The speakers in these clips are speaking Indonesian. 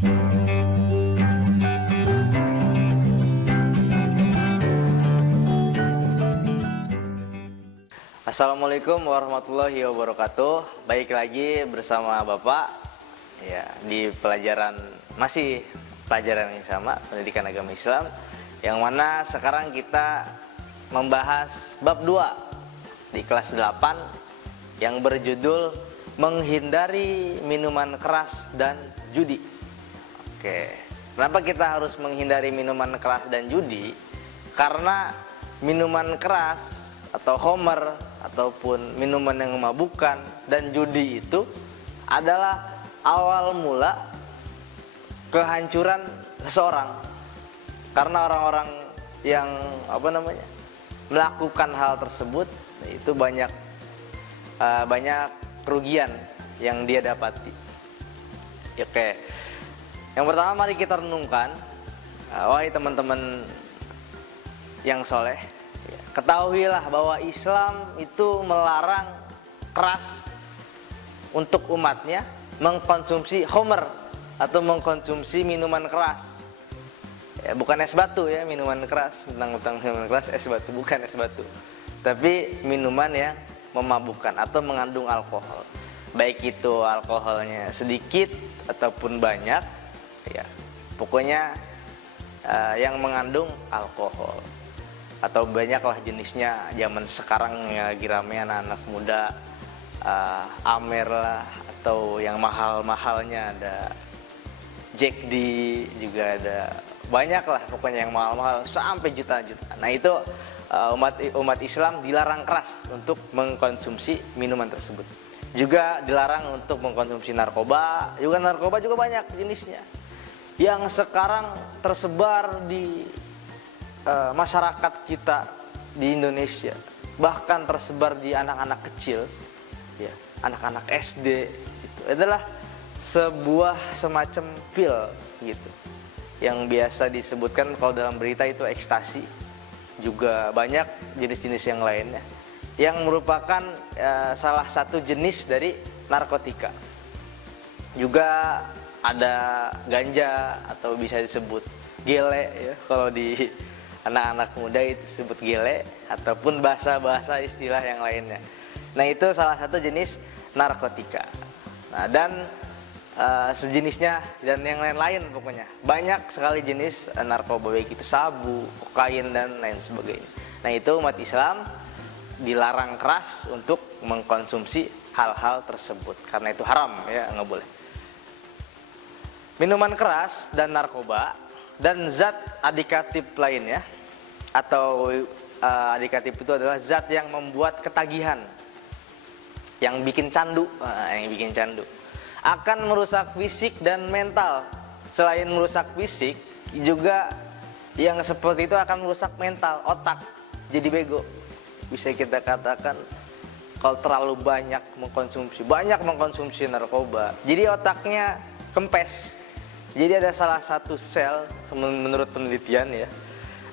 Assalamualaikum warahmatullahi wabarakatuh. Baik lagi bersama Bapak ya di masih pelajaran yang sama, pendidikan agama Islam, yang mana sekarang kita membahas bab 2 di kelas 8 yang berjudul menghindari minuman keras dan judi. Oke. Kenapa kita harus menghindari minuman keras dan judi? Karena minuman keras atau khamar ataupun minuman yang memabukkan dan judi itu adalah awal mula kehancuran seseorang. Karena orang-orang yang melakukan hal tersebut itu banyak kerugian yang dia dapati. Oke. Yang pertama, mari kita renungkan, wahai teman-teman yang soleh, ketahuilah bahwa Islam itu melarang keras untuk umatnya mengkonsumsi khamar atau mengkonsumsi minuman keras. Ya, bukan es batu ya, minuman keras, tentang minuman keras, es batu, bukan es batu. Tapi minuman yang memabukkan atau mengandung alkohol. Baik itu alkoholnya sedikit ataupun banyak, ya. Pokoknya yang mengandung alkohol. Atau banyaklah jenisnya. Zaman sekarang yang lagi rame anak-anak muda, Amer lah, atau yang mahal-mahalnya ada Jack D, juga ada banyak lah pokoknya yang mahal-mahal sampai juta-juta. Nah itu umat Islam dilarang keras untuk mengkonsumsi minuman tersebut. Juga dilarang untuk mengkonsumsi narkoba. Narkoba juga banyak jenisnya yang sekarang tersebar di masyarakat kita di Indonesia, bahkan tersebar di anak-anak kecil, ya, anak-anak SD. Itu adalah sebuah semacam pil gitu, yang biasa disebutkan kalau dalam berita itu ekstasi. Juga banyak jenis-jenis yang lainnya, yang merupakan salah satu jenis dari narkotika. Juga ada ganja atau bisa disebut gele ya, kalau di anak-anak muda itu disebut gele, ataupun bahasa-bahasa istilah yang lainnya. Nah itu salah satu jenis narkotika. Nah dan sejenisnya dan yang lain-lain, pokoknya banyak sekali jenis narkoba, baik itu sabu, kokain dan lain sebagainya. Nah itu umat Islam dilarang keras untuk mengkonsumsi hal-hal tersebut karena itu haram ya, nggak boleh. Minuman keras dan narkoba dan zat adikatif lainnya, atau adikatif itu adalah zat yang membuat ketagihan, yang bikin candu, akan merusak fisik dan mental. Selain merusak fisik, juga yang seperti itu akan merusak mental, otak jadi bego. Bisa kita katakan kalau terlalu banyak mengkonsumsi narkoba, jadi otaknya kempes. Jadi ada salah satu sel, menurut penelitian ya,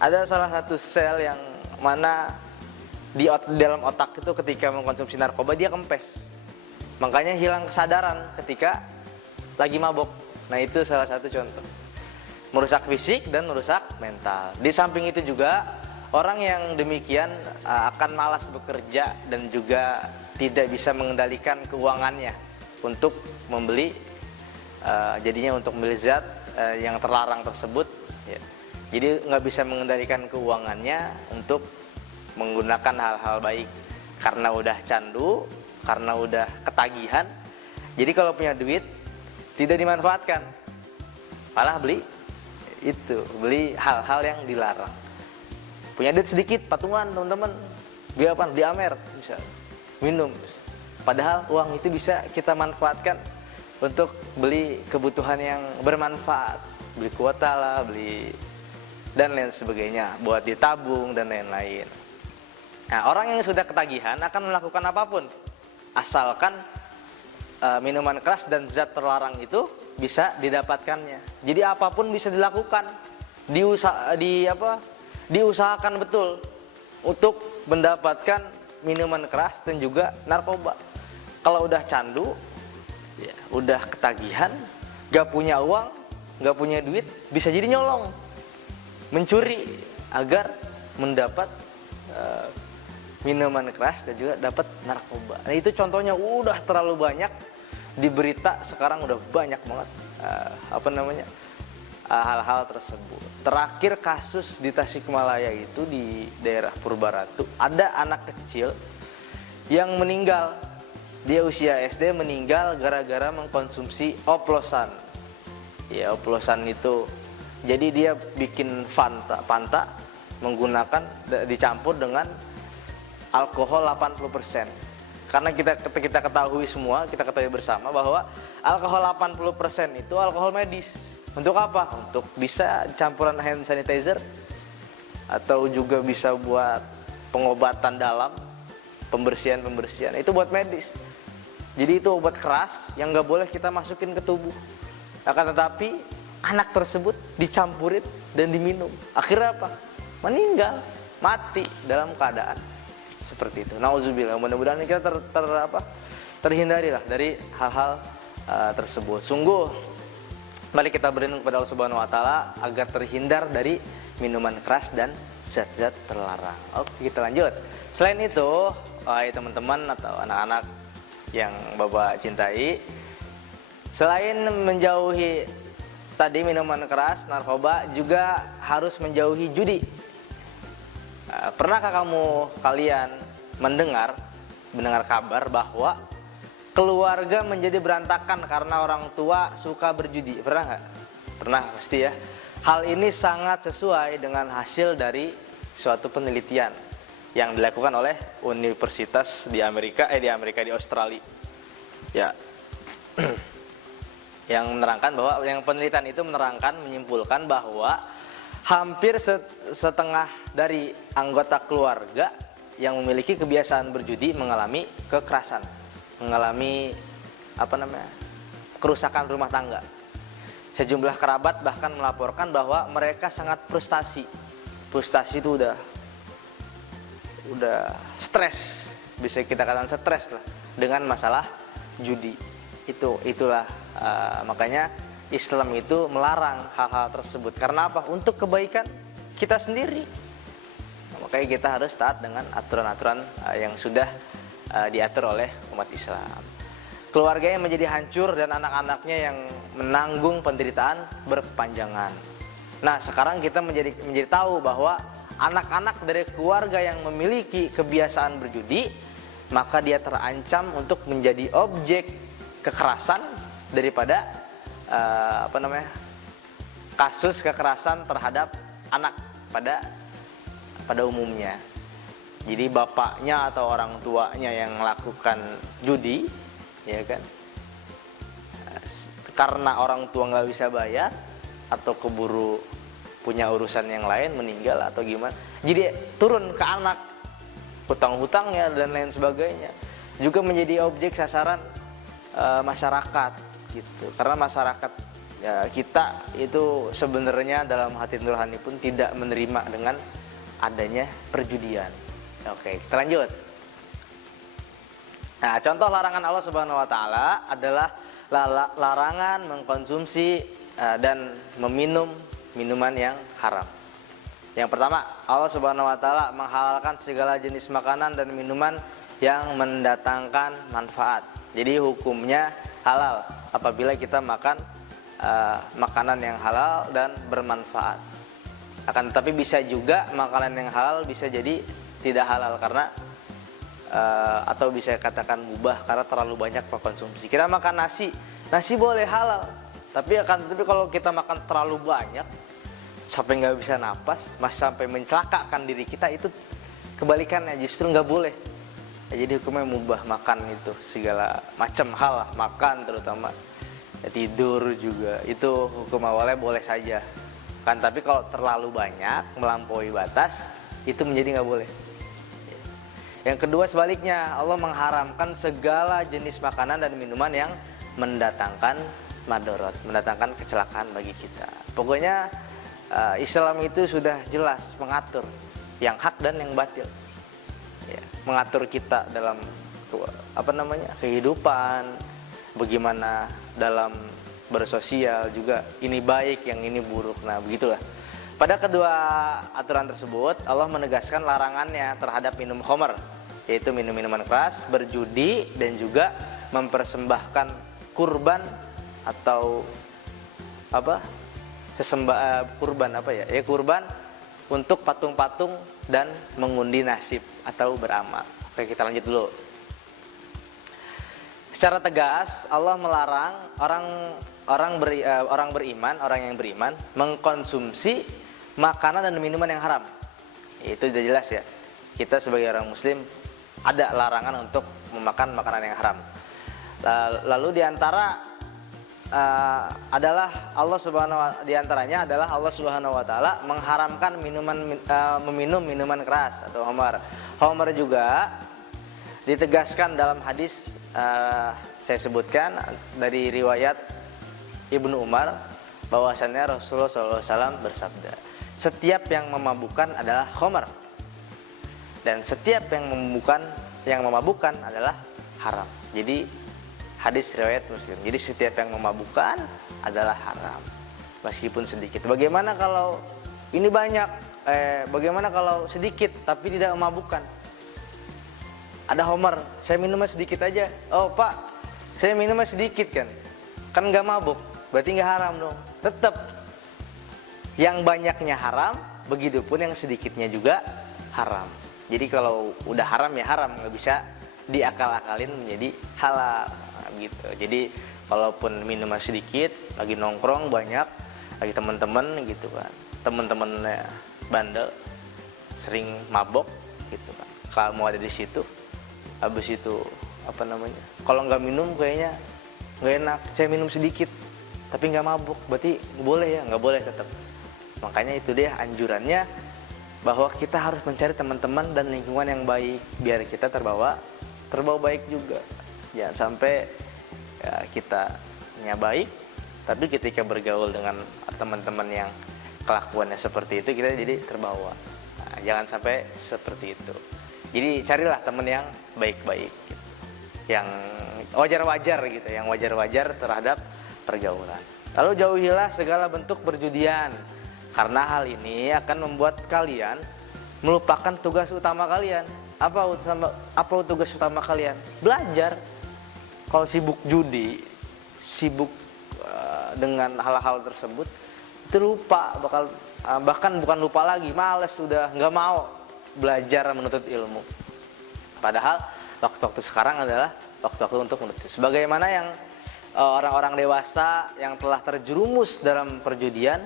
ada salah satu sel yang mana di dalam otak itu ketika mengkonsumsi narkoba dia kempes. Makanya hilang kesadaran ketika lagi mabok. Nah itu salah satu contoh. Merusak fisik dan merusak mental. Di samping itu juga orang yang demikian akan malas bekerja dan juga tidak bisa mengendalikan keuangannya untuk membeli jadinya untuk membeli zat yang terlarang tersebut ya. Jadi nggak bisa mengendalikan keuangannya untuk menggunakan hal-hal baik karena udah candu, karena udah ketagihan. Jadi kalau punya duit tidak dimanfaatkan, malah beli hal-hal yang dilarang. Punya duit sedikit, patungan teman-teman, beli apa? Beli Amer bisa, minum. Padahal uang itu bisa kita manfaatkan untuk beli kebutuhan yang bermanfaat, beli kuota lah, beli dan lain sebagainya, buat ditabung dan lain-lain. Nah, orang yang sudah ketagihan akan melakukan apapun, asalkan minuman keras dan zat terlarang itu bisa didapatkannya. Jadi apapun bisa dilakukan, diusahakan betul untuk mendapatkan minuman keras dan juga narkoba. Kalau udah candu, ya, udah ketagihan, gak punya uang, nggak punya duit, bisa jadi nyolong, mencuri agar mendapat minuman keras dan juga dapat narkoba. Nah itu contohnya udah terlalu banyak di berita sekarang, udah banyak banget hal-hal tersebut. Terakhir kasus di Tasikmalaya itu di daerah Purbaratu, ada anak kecil yang meninggal. Dia usia SD, meninggal gara-gara mengkonsumsi oplosan. Ya, oplosan itu jadi dia bikin Fanta menggunakan dicampur dengan alkohol 80%. Karena kita ketahui semua, kita ketahui bersama bahwa alkohol 80% itu alkohol medis. Untuk apa? Untuk bisa campuran hand sanitizer atau juga bisa buat pengobatan dalam, pembersihan. Itu buat medis. Jadi itu obat keras yang nggak boleh kita masukin ke tubuh. Akan tetapi anak tersebut dicampurin dan diminum. Akhirnya apa? Meninggal, mati dalam keadaan seperti itu. Nauzubillah. Mudah-mudahan kita terhindari lah dari hal-hal tersebut. Sungguh, mari kita berlindung kepada Allah Subhanahu Wa Taala agar terhindar dari minuman keras dan zat-zat terlarang. Oke, kita lanjut. Selain itu, wahai teman-teman atau anak-anak yang Bapak cintai, selain menjauhi tadi minuman keras, narkoba, juga harus menjauhi judi. Pernahkah kalian mendengar kabar bahwa keluarga menjadi berantakan karena orang tua suka berjudi? Pernah nggak? Pernah pasti ya. Hal ini sangat sesuai dengan hasil dari suatu penelitian yang dilakukan oleh universitas di Australia. Ya. Yang penelitian itu menyimpulkan bahwa hampir setengah dari anggota keluarga yang memiliki kebiasaan berjudi mengalami kekerasan, mengalami kerusakan rumah tangga. Sejumlah kerabat bahkan melaporkan bahwa mereka sangat frustasi. Frustasi itu udah stres, bisa kita katakan stres lah dengan masalah judi. Itulah makanya Islam itu melarang hal-hal tersebut. Karena apa? Untuk kebaikan kita sendiri. Makanya kita harus taat dengan aturan-aturan yang sudah diatur oleh umat Islam. Keluarga yang menjadi hancur dan anak-anaknya yang menanggung penderitaan berkepanjangan. Nah, sekarang kita menjadi tahu bahwa anak-anak dari keluarga yang memiliki kebiasaan berjudi, maka dia terancam untuk menjadi objek kekerasan daripada kasus kekerasan terhadap anak pada umumnya. Jadi bapaknya atau orang tuanya yang melakukan judi, ya kan, karena orang tua nggak bisa bayar atau keburu punya urusan yang lain, meninggal atau gimana, jadi turun ke anak, hutang-hutangnya dan lain sebagainya, juga menjadi objek sasaran masyarakat gitu. Karena masyarakat kita itu sebenarnya dalam hati nurani pun tidak menerima dengan adanya perjudian. Oke, kita lanjut. Nah, contoh larangan Allah Subhanahu Wa Taala adalah larangan mengkonsumsi dan meminum minuman yang haram. Yang pertama, Allah Subhanahu Wa Taala menghalalkan segala jenis makanan dan minuman yang mendatangkan manfaat. Jadi hukumnya halal apabila kita makan makanan yang halal dan bermanfaat. Akan tetapi bisa juga makanan yang halal bisa jadi tidak halal karena atau bisa katakan mubah karena terlalu banyak mengkonsumsi. Kita makan nasi boleh halal, tapi kalau kita makan terlalu banyak sampai nggak bisa napas, sampai mencelakakan diri kita, itu kebalikannya, justru nggak boleh. Jadi hukumnya mubah makan itu segala macam hal, makan terutama tidur juga, itu hukum awalnya boleh saja kan. Tapi kalau terlalu banyak melampaui batas itu menjadi nggak boleh. Yang kedua sebaliknya, Allah mengharamkan segala jenis makanan dan minuman yang mendatangkan madorot, mendatangkan kecelakaan bagi kita. Pokoknya Islam itu sudah jelas mengatur yang hak dan yang batil. Ya, mengatur kita dalam kehidupan, bagaimana dalam bersosial juga, ini baik, yang ini buruk. Nah, begitulah. Pada kedua aturan tersebut, Allah menegaskan larangannya terhadap minum khamr, yaitu minum minuman keras, berjudi, dan juga mempersembahkan kurban atau kurban kurban untuk patung-patung dan mengundi nasib atau beramal. Oke, kita lanjut dulu. Secara tegas Allah melarang orang yang beriman mengkonsumsi makanan dan minuman yang haram. Itu sudah jelas ya. Kita sebagai orang muslim ada larangan untuk memakan makanan yang haram. Lalu diantaranya adalah Allah Subhanahu wa taala mengharamkan meminum minuman keras atau khamar. Khamar juga ditegaskan dalam hadis saya sebutkan dari riwayat Ibnu Umar bahwasannya Rasulullah SAW bersabda, setiap yang memabukkan adalah khamar dan setiap yang memabukkan adalah haram. Jadi hadis riwayat Muslim. Jadi setiap yang memabukkan adalah haram meskipun sedikit. Bagaimana kalau ini banyak? Bagaimana kalau sedikit tapi tidak memabukkan? Ada khamar, saya minumnya sedikit aja. Oh Pak, saya minumnya sedikit kan nggak mabuk, berarti nggak haram dong. Tetap yang banyaknya haram, begitupun yang sedikitnya juga haram. Jadi kalau udah haram ya haram, nggak bisa diakal-akalin menjadi halal gitu. Jadi kalaupun minumnya sedikit, lagi nongkrong banyak, lagi teman-teman gitu kan, teman-temannya bandel, sering mabok gitu kan, kamu ada di situ, habis itu kalau nggak minum kayaknya nggak enak, saya minum sedikit tapi nggak mabuk, berarti boleh ya? Nggak boleh tetap. Makanya itu dia anjurannya, bahwa kita harus mencari teman-teman dan lingkungan yang baik biar kita terbawa baik juga. Jangan sampai ya, kitanya baik tapi ketika bergaul dengan teman-teman yang kelakuannya seperti itu kita jadi terbawa. Nah, jangan sampai seperti itu. Jadi carilah teman yang baik-baik gitu, yang wajar-wajar gitu, yang wajar-wajar terhadap pergaulan. Lalu jauhilah segala bentuk perjudian, karena hal ini akan membuat kalian melupakan tugas utama kalian. Apa tugas utama kalian? Belajar. Kalau sibuk judi, sibuk dengan hal-hal tersebut, itu lupa, bahkan bukan lupa lagi, males, sudah nggak mau belajar menuntut ilmu. Padahal waktu-waktu sekarang adalah waktu-waktu untuk menuntut. Sebagaimana yang orang-orang dewasa yang telah terjerumus dalam perjudian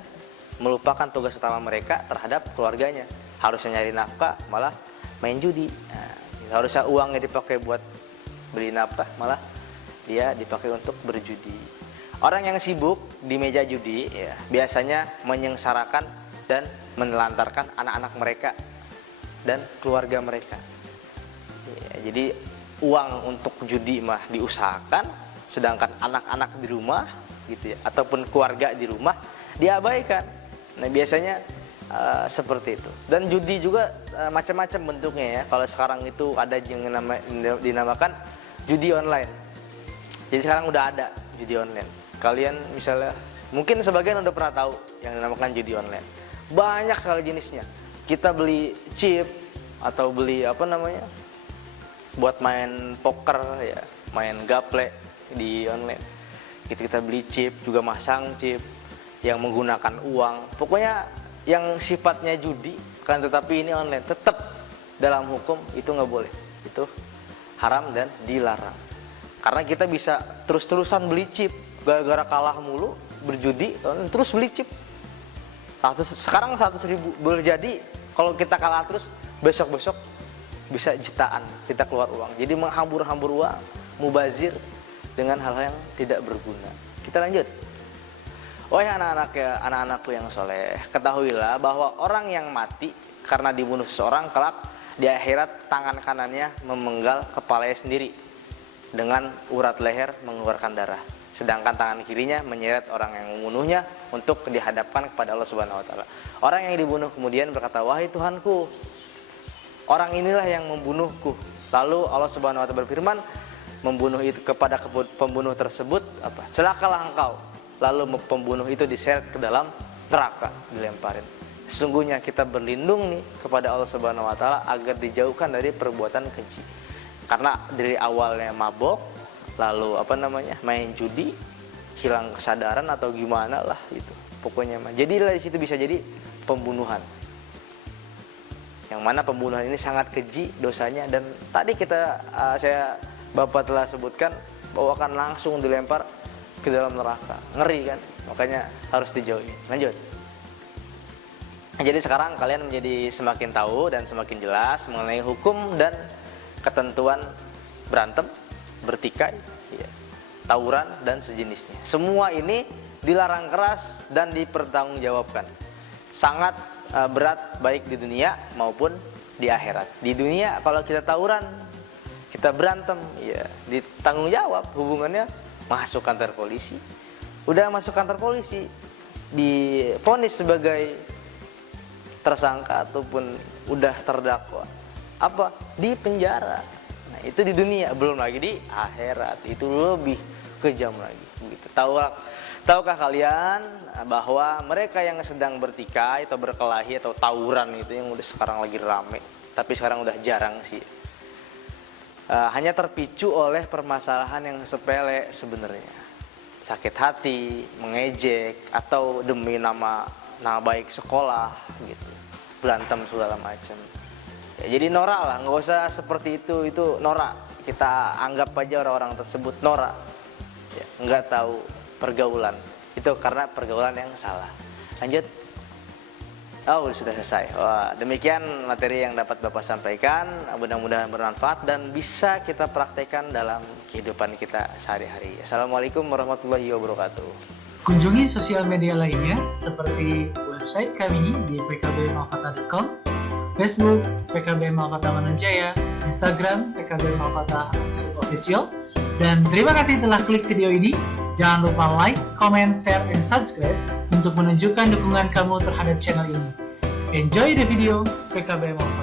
melupakan tugas utama mereka terhadap keluarganya. Harusnya nyari nafkah, malah main judi. Nah, harusnya uangnya dipakai buat beli nafkah, malah dia dipakai untuk berjudi. Orang yang sibuk di meja judi ya, biasanya menyengsarakan dan menelantarkan anak-anak mereka dan keluarga mereka. Ya, jadi uang untuk judi mah diusahakan, sedangkan anak-anak di rumah gitu ya, ataupun keluarga di rumah diabaikan. Nah, biasanya seperti itu. Dan judi juga macam-macam bentuknya ya. Kalau sekarang itu ada yang dinamakan judi online. Jadi sekarang udah ada judi online. Kalian misalnya, mungkin sebagian udah pernah tahu yang dinamakan judi online. Banyak sekali jenisnya. Kita beli chip atau beli buat main poker ya, main gaple di online. Kita beli chip, juga masang chip yang menggunakan uang. Pokoknya yang sifatnya judi kan, tetapi ini online, tetap dalam hukum itu nggak boleh. Itu haram dan dilarang. Karena kita bisa terus-terusan beli chip, gara-gara kalah mulu berjudi, terus beli chip. Sekarang 100.000 boleh jadi kalau kita kalah terus, besok-besok bisa jutaan kita keluar uang. Jadi menghambur-hambur uang, mubazir dengan hal-hal yang tidak berguna. Kita lanjut. Wahai anak-anakku yang soleh, ketahuilah bahwa orang yang mati karena dibunuh seseorang kelak di akhirat tangan kanannya memenggal kepalanya sendiri dengan urat leher mengeluarkan darah, sedangkan tangan kirinya menyeret orang yang membunuhnya untuk dihadapkan kepada Allah Subhanahu wa taala. Orang yang dibunuh kemudian berkata, "Wahai Tuhanku, orang inilah yang membunuhku." Lalu Allah Subhanahu wa taala berfirman, membunuh itu kepada pembunuh tersebut, celakalah engkau. lalu pembunuh itu diseret ke dalam neraka, dilemparin. Sesungguhnya kita berlindung nih kepada Allah Subhanahu wa taala agar dijauhkan dari perbuatan keji. Karena dari awalnya mabok, lalu main judi, hilang kesadaran atau gimana lah itu. Pokoknya jadi dari situ bisa jadi pembunuhan. Yang mana pembunuhan ini sangat keji dosanya, dan tadi Bapak telah sebutkan bahwa akan langsung dilempar ke dalam neraka. Ngeri kan? Makanya harus dijauhi. Lanjut. Jadi sekarang kalian menjadi semakin tahu dan semakin jelas mengenai hukum dan ketentuan berantem, bertikai, tawuran dan sejenisnya. Semua ini dilarang keras dan dipertanggungjawabkan. Sangat berat baik di dunia maupun di akhirat. Di dunia kalau kita tawuran, kita berantem, ditanggung jawab, hubungannya masuk kantor polisi. Udah masuk kantor polisi, divonis sebagai tersangka ataupun udah terdakwa, di penjara. Nah, itu di dunia, belum lagi di akhirat, itu lebih kejam lagi begitu. Tahukah kalian bahwa mereka yang sedang bertikai atau berkelahi atau tawuran itu yang udah sekarang lagi rame, tapi sekarang udah jarang sih, hanya terpicu oleh permasalahan yang sepele sebenarnya. Sakit hati, mengejek, atau demi nama baik sekolah gitu, berantem segala macam. Jadi norak lah, nggak usah seperti itu norak. Kita anggap aja orang-orang tersebut norak, nggak tahu pergaulan. Itu karena pergaulan yang salah. Lanjut. Sudah selesai. Demikian materi yang dapat Bapak sampaikan. Mudah-mudahan bermanfaat dan bisa kita praktekkan dalam kehidupan kita sehari-hari. Assalamualaikum warahmatullahi wabarakatuh. Kunjungi sosial media lainnya seperti website kami di pkbmalfata.com, Facebook PKB Malfata Manunjaya, Instagram PKB Malfata Official, dan terima kasih telah klik video ini. Jangan lupa like, comment, share, dan subscribe untuk menunjukkan dukungan kamu terhadap channel ini. Enjoy the video PKB Malfata.